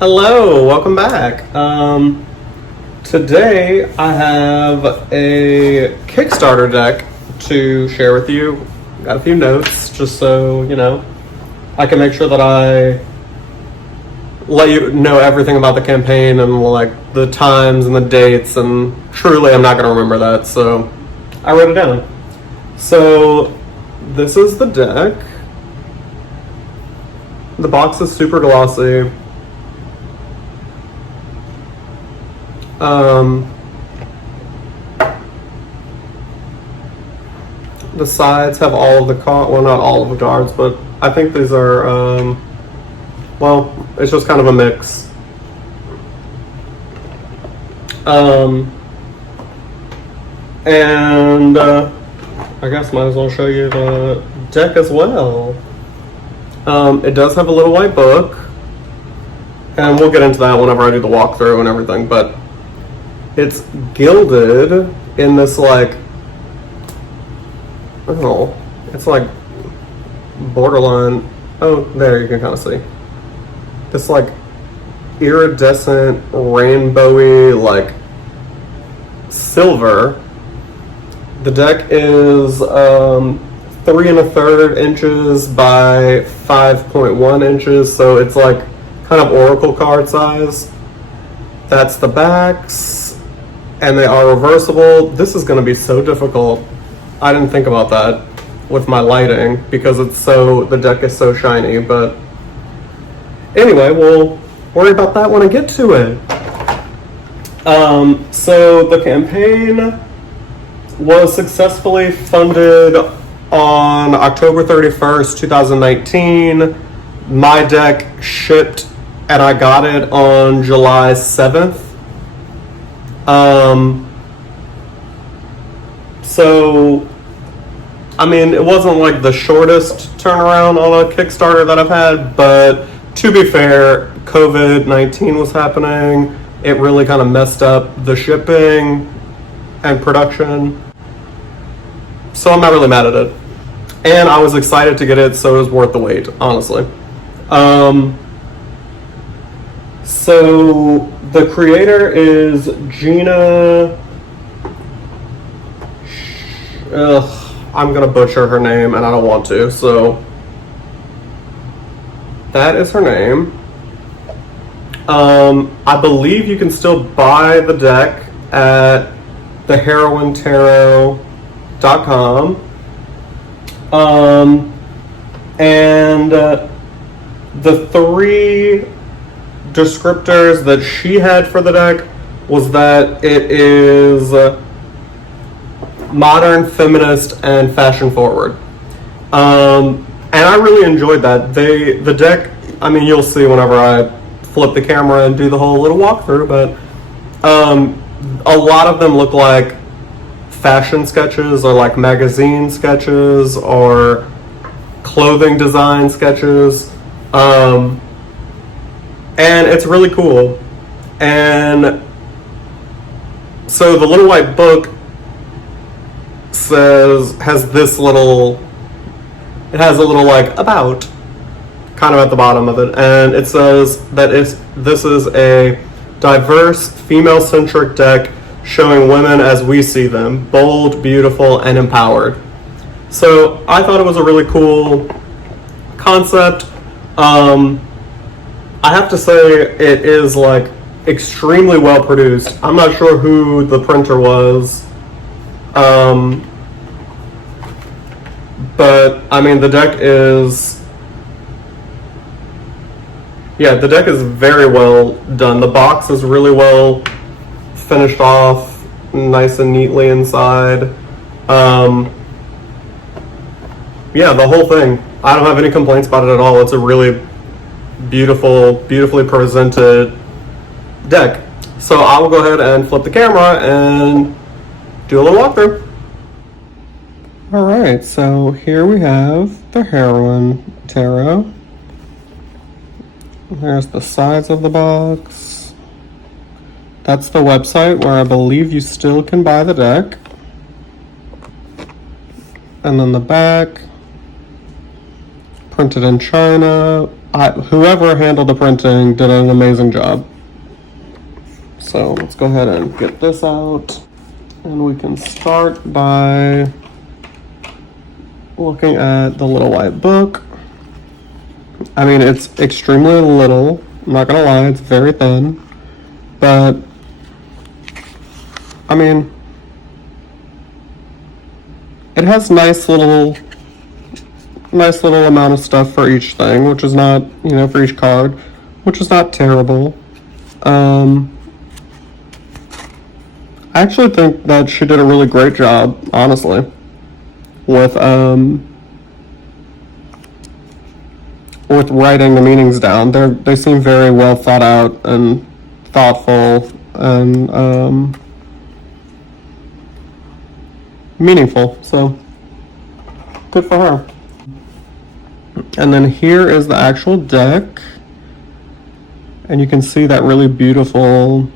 Hello, welcome back. Today I have a Kickstarter deck to share with you. Got a few notes just so you know I can make sure that I let you know everything about the campaign and like the times and the dates, and truly I'm not going to remember that, so I wrote it down. So this is the deck. The box is super glossy. The sides have all of the well, not all of the cards, but I think these are well, it's just kind of a mix. And I guess might as well show you the deck as well. It does have a little white book, and we'll get into that whenever I do the walkthrough and everything, but it's gilded in this like, I don't know, it's like borderline, oh, there you can kind of see. This like iridescent, rainbowy, like silver. The deck is 3 1/3 inches by 5.1 inches, so it's like kind of oracle card size. That's the backs. And they are reversible. This is going to be so difficult. I didn't think about that with my lighting because the deck is so shiny, but anyway, we'll worry about that when I get to it. So the campaign was successfully funded on October 31st, 2019. My deck shipped and I got it on July 7th. So, I mean, it wasn't like the shortest turnaround on a Kickstarter that I've had, but to be fair, COVID-19 was happening. It really kind of messed up the shipping and production. So I'm not really mad at it. And I was excited to get it, so it was worth the wait, honestly. So the creator is Gina. I'm gonna butcher her name and I don't want to, so that is her name. I believe you can still buy the deck at theheroinetarot.com. And the three descriptors that she had for the deck was that it is modern, feminist, and fashion forward. And I really enjoyed that. The deck, I mean, you'll see whenever I flip the camera and do the whole little walkthrough, but a lot of them look like fashion sketches or like magazine sketches or clothing design sketches. And it's really cool. And so the little white book has a little like about kind of at the bottom of it, and it says that this is a diverse female-centric deck showing women as we see them, bold, beautiful, and empowered. So I thought it was a really cool concept. I have to say it is like extremely well produced. I'm not sure who the printer was, but I mean the deck is very well done. The box is really well finished off, nice and neatly inside. Yeah, the whole thing, I don't have any complaints about it at all. It's a really beautifully presented deck. So I will go ahead and flip the camera and do a little walkthrough. Alright, so here we have the Heroine Tarot. There's the sides of the box. That's the website where I believe you still can buy the deck. And then the back, printed in China. whoever handled the printing did an amazing job. So let's go ahead and get this out. And we can start by looking at the little white book. I mean, it's extremely little. I'm not gonna lie, it's very thin. But, I mean, it has nice little amount of stuff for each thing, which is not, for each card, which is not terrible. I actually think that she did a really great job, honestly, with writing the meanings down. They seem very well thought out and thoughtful and meaningful. So good for her. And then here is the actual deck, and you can see that really beautiful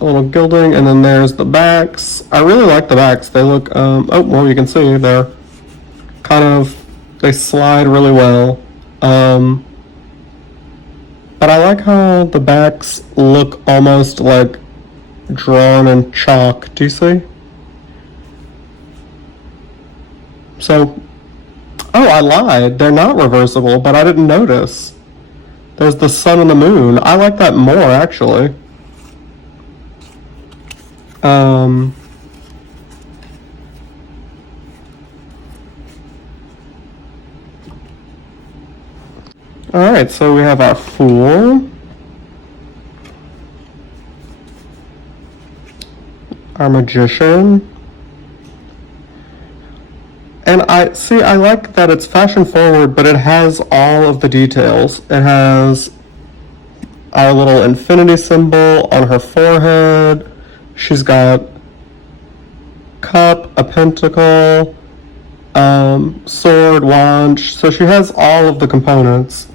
little gilding, and then there's the backs. I really like the backs. They look oh, well, you can see they're they slide really well. But I like how the backs look almost like drawn in chalk. Do you see? So, oh, I lied. They're not reversible, but I didn't notice. There's the sun and the moon. I like that more, actually. Alright, so we have our Fool, our Magician, and I like that it's fashion forward, but it has all of the details. It has our little infinity symbol on her forehead. She's got cup, a pentacle, sword, wand. So she has all of the components.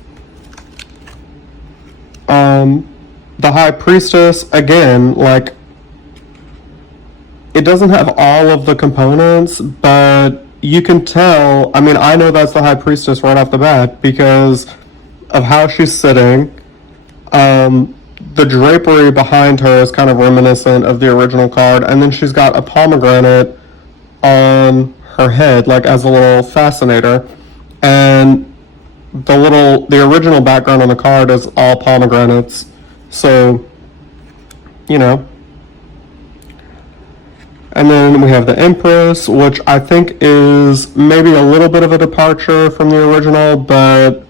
The High Priestess, again, like, it doesn't have all of the components, but you can tell, I mean, I know that's the High Priestess right off the bat because of how she's sitting. The drapery behind her is kind of reminiscent of the original card, and then she's got a pomegranate on her head, like as a little fascinator, and the original background on the card is all pomegranates, so, and then we have the Empress, which I think is maybe a little bit of a departure from the original, but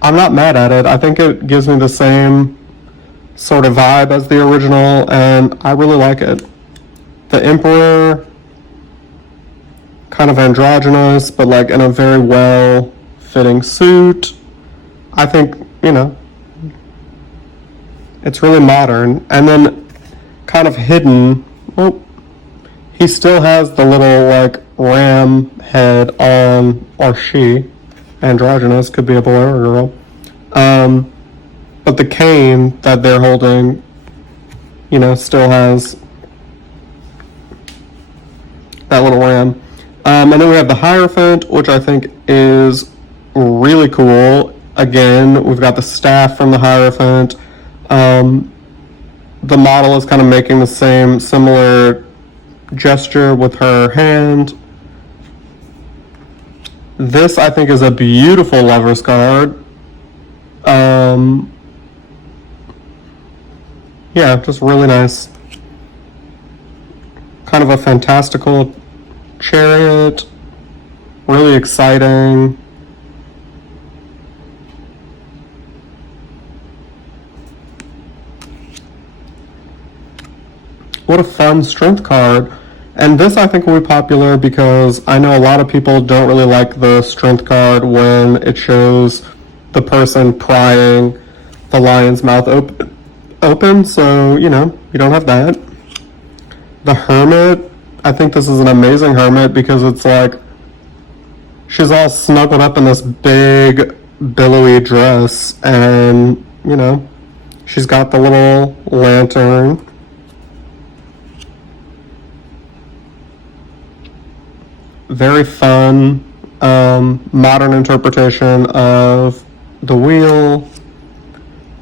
I'm not mad at it. I think it gives me the same sort of vibe as the original, and I really like it. The Emperor, kind of androgynous, but like in a very well fitting suit. I think, it's really modern. And then kind of hidden, well, he still has the little like ram head on, or she, androgynous, could be a boy or a girl. But the cane that they're holding, still has that little ram. And then we have the Hierophant, which I think is really cool. Again, we've got the staff from the Hierophant. The model is kind of making the same similar gesture with her hand. This, I think, is a beautiful Lover's card. Yeah, just really nice. Kind of a fantastical chariot. Really exciting. What a fun strength card. And this, I think, will be popular because I know a lot of people don't really like the strength card when it shows the person prying the lion's mouth open, so, you don't have that. The Hermit, I think this is an amazing Hermit because it's like, she's all snuggled up in this big, billowy dress, and, she's got the little lantern. very fun, modern interpretation of the wheel.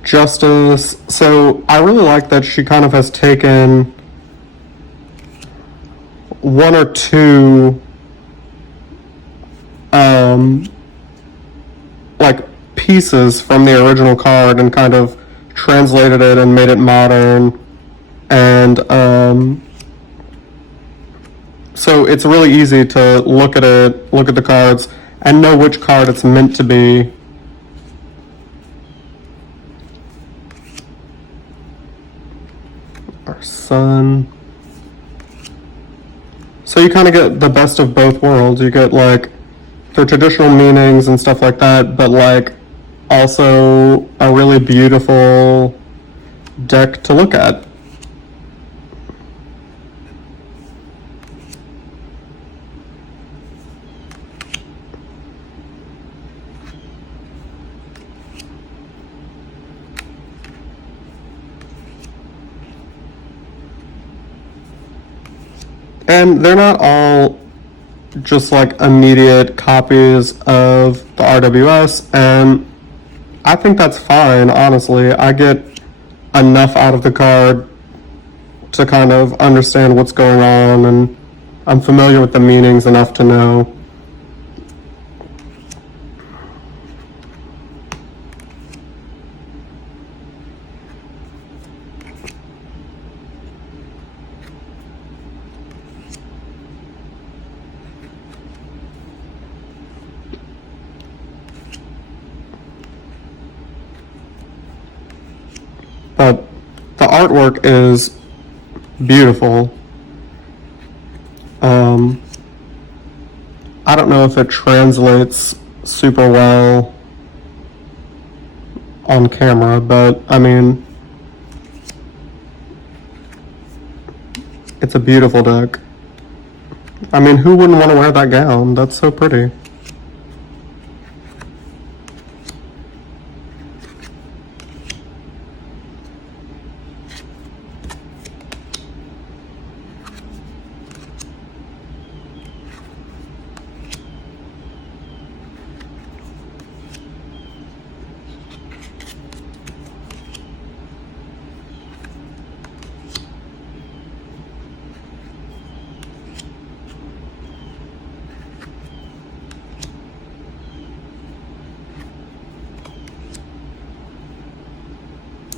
Justice. So I really like that she kind of has taken one or two like pieces from the original card and kind of translated it and made it modern. And so it's really easy to look at it, look at the cards, and know which card it's meant to be. Our sun. So you kind of get the best of both worlds. You get like the traditional meanings and stuff like that, but like also a really beautiful deck to look at. And they're not all just like immediate copies of the RWS, and I think that's fine, honestly. I get enough out of the card to kind of understand what's going on, and I'm familiar with the meanings enough to know. But the artwork is beautiful. I don't know if it translates super well on camera, but I mean, it's a beautiful deck. I mean, who wouldn't want to wear that gown? That's so pretty.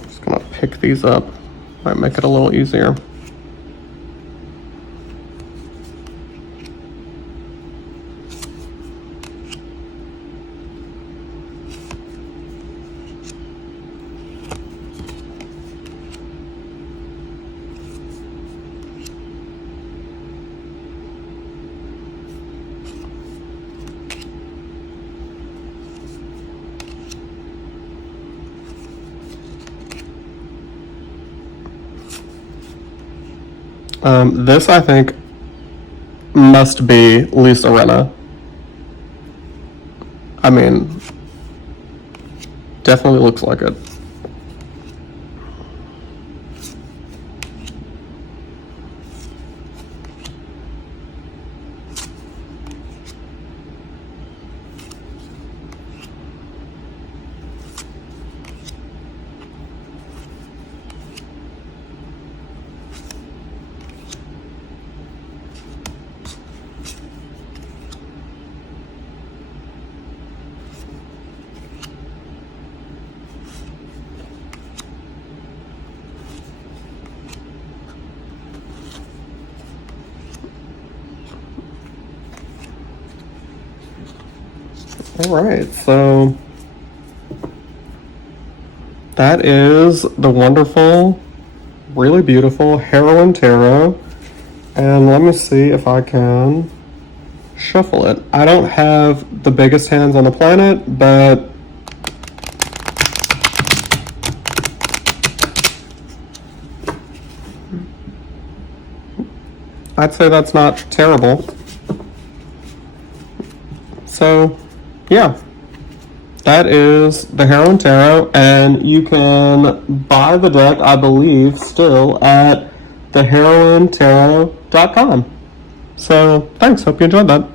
Just gonna pick these up. Might make it a little easier. This, I think, must be Lisa Rinna. I mean, definitely looks like it. All right, so that is the wonderful, really beautiful Heroine Tarot. And let me see if I can shuffle it. I don't have the biggest hands on the planet, but I'd say that's not terrible. So, yeah, that is the Heroine Tarot, and you can buy the deck, I believe, still at theheroinetarot.com. So, thanks. Hope you enjoyed that.